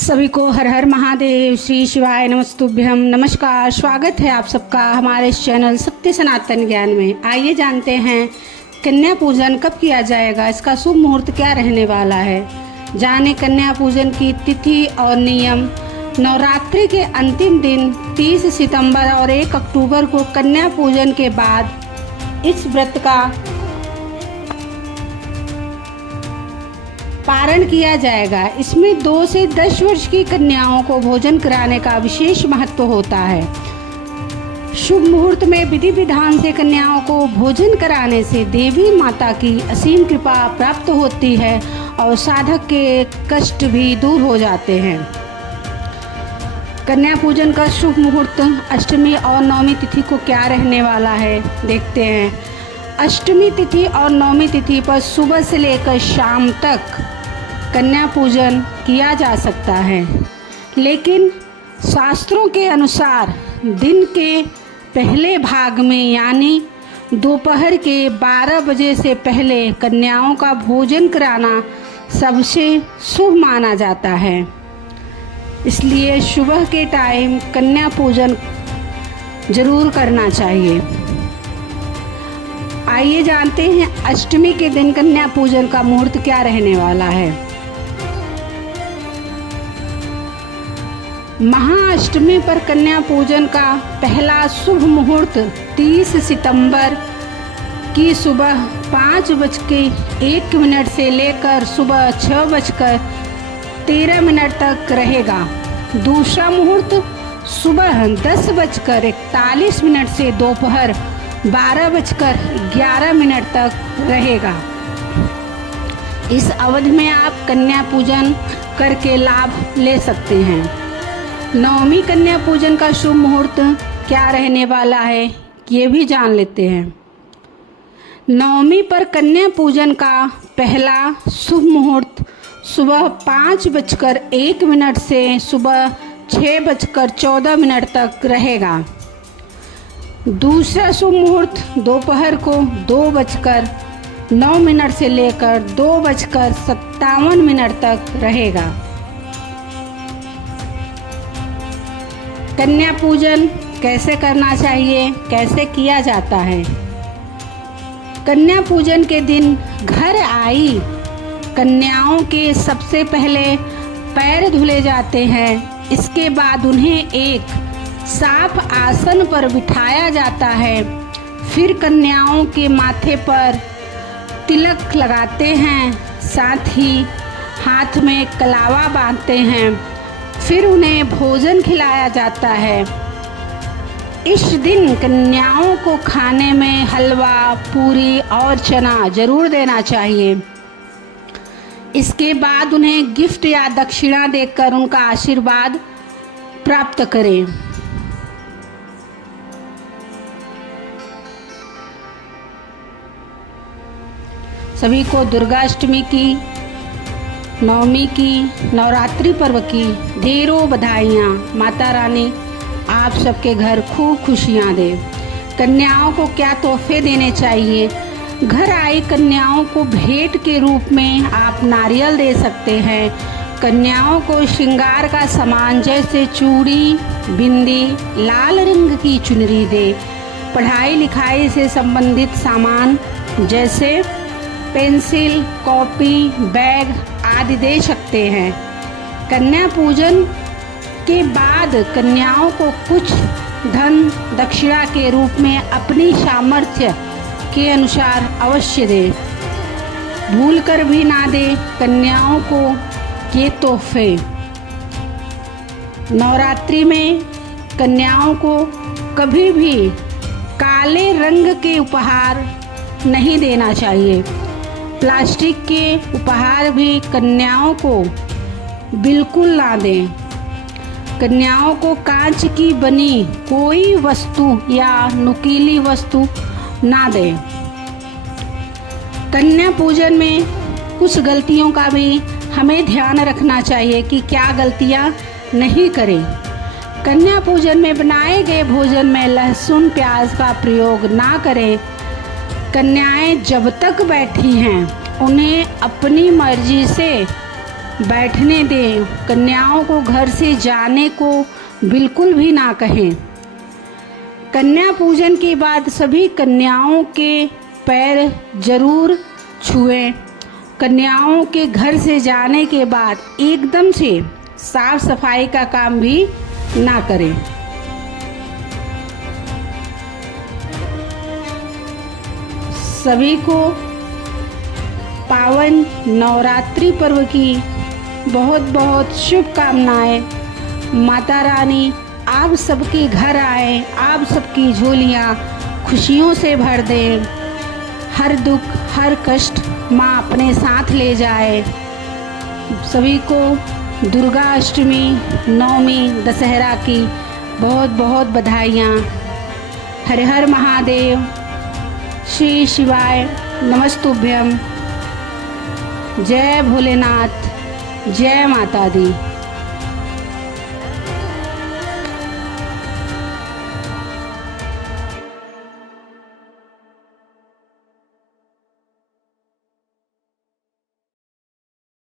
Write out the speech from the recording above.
सभी को हर हर महादेव, श्री शिवाय नमस्तुभ्यम। नमस्कार, स्वागत है आप सबका हमारे इस चैनल सत्य सनातन ज्ञान में। आइए जानते हैं कन्या पूजन कब किया जाएगा, इसका शुभ मुहूर्त क्या रहने वाला है। जाने कन्या पूजन की तिथि और नियम। नवरात्रि के अंतिम दिन 30 सितंबर और 1 अक्टूबर को कन्या पूजन के बाद इस व्रत का पारण किया जाएगा। इसमें 2 से 10 वर्ष की कन्याओं को भोजन कराने का विशेष महत्व होता है। शुभ मुहूर्त में विधि विधान से कन्याओं को भोजन कराने से देवी माता की असीम कृपा प्राप्त होती है और साधक के कष्ट भी दूर हो जाते हैं। कन्या पूजन का शुभ मुहूर्त अष्टमी और नवमी तिथि को क्या रहने वाला है, देखते हैं। अष्टमी तिथि और नवमी तिथि पर सुबह से लेकर शाम तक कन्या पूजन किया जा सकता है, लेकिन शास्त्रों के अनुसार दिन के पहले भाग में यानी दोपहर के 12 बजे से पहले कन्याओं का भोजन कराना सबसे शुभ माना जाता है। इसलिए सुबह के टाइम कन्या पूजन जरूर करना चाहिए। आइए जानते हैं अष्टमी के दिन कन्या पूजन का मुहूर्त क्या रहने वाला है। महाअष्टमी पर कन्या पूजन का पहला शुभ मुहूर्त 30 सितंबर की सुबह 5:01 से लेकर सुबह 6:13 तक रहेगा। दूसरा मुहूर्त सुबह 10:41 से दोपहर 12:11 तक रहेगा। इस अवधि में आप कन्या पूजन करके लाभ ले सकते हैं। नवमी कन्या पूजन का शुभ मुहूर्त क्या रहने वाला है, ये भी जान लेते हैं। नवमी पर कन्या पूजन का पहला शुभ मुहूर्त सुबह 5:01 से सुबह 6:14 तक रहेगा। दूसरा शुभ मुहूर्त दोपहर को 2:09 से लेकर 2:57 तक रहेगा। कन्या पूजन कैसे करना चाहिए, कैसे किया जाता है। कन्या पूजन के दिन घर आई कन्याओं के सबसे पहले पैर धुले जाते हैं। इसके बाद उन्हें एक साफ आसन पर बिठाया जाता है। फिर कन्याओं के माथे पर तिलक लगाते हैं, साथ ही हाथ में कलावा बांधते हैं। फिर उन्हें भोजन खिलाया जाता है। इस दिन कन्याओं को खाने में हलवा, पूरी और चना जरूर देना चाहिए। इसके बाद उन्हें गिफ्ट या दक्षिणा देकर उनका आशीर्वाद प्राप्त करें। सभी को दुर्गाष्टमी की, नवमी की, नवरात्रि पर्व की ढेरों बधाइयाँ। माता रानी आप सबके घर खूब खुशियाँ दे। कन्याओं को क्या तोहफे देने चाहिए। घर आई कन्याओं को भेंट के रूप में आप नारियल दे सकते हैं। कन्याओं को श्रृंगार का सामान जैसे चूड़ी, बिंदी, लाल रंग की चुनरी दे। पढ़ाई लिखाई से संबंधित सामान जैसे पेंसिल, कॉपी, बैग आदि दे सकते हैं। कन्या पूजन के बाद कन्याओं को कुछ धन दक्षिणा के रूप में अपनी सामर्थ्य के अनुसार अवश्य दे। भूल कर भी ना दे कन्याओं को ये तोहफे। नवरात्रि में कन्याओं को कभी भी काले रंग के उपहार नहीं देना चाहिए। प्लास्टिक के उपहार भी कन्याओं को बिल्कुल ना दें। कन्याओं को कांच की बनी कोई वस्तु या नुकीली वस्तु ना दें। कन्या पूजन में कुछ गलतियों का भी हमें ध्यान रखना चाहिए कि क्या गलतियां नहीं करें। कन्या पूजन में बनाए गए भोजन में लहसुन प्याज का प्रयोग ना करें। कन्याएं जब तक बैठी हैं उन्हें अपनी मर्जी से बैठने दें। कन्याओं को घर से जाने को बिल्कुल भी ना कहें। कन्या पूजन के बाद सभी कन्याओं के पैर जरूर छुएं। कन्याओं के घर से जाने के बाद एकदम से साफ सफाई का काम भी ना करें। सभी को पावन नवरात्रि पर्व की बहुत बहुत शुभकामनाएं। माता रानी आप सबके घर आए, आप सबकी झोलियां खुशियों से भर दें। हर दुख हर कष्ट माँ अपने साथ ले जाए। सभी को दुर्गा अष्टमी, नवमी, दशहरा की बहुत बहुत बधाइयाँ। हर हर महादेव, श्री शिवाय नमस्तुभ्यम। जय भोलेनाथ, जय माता दी।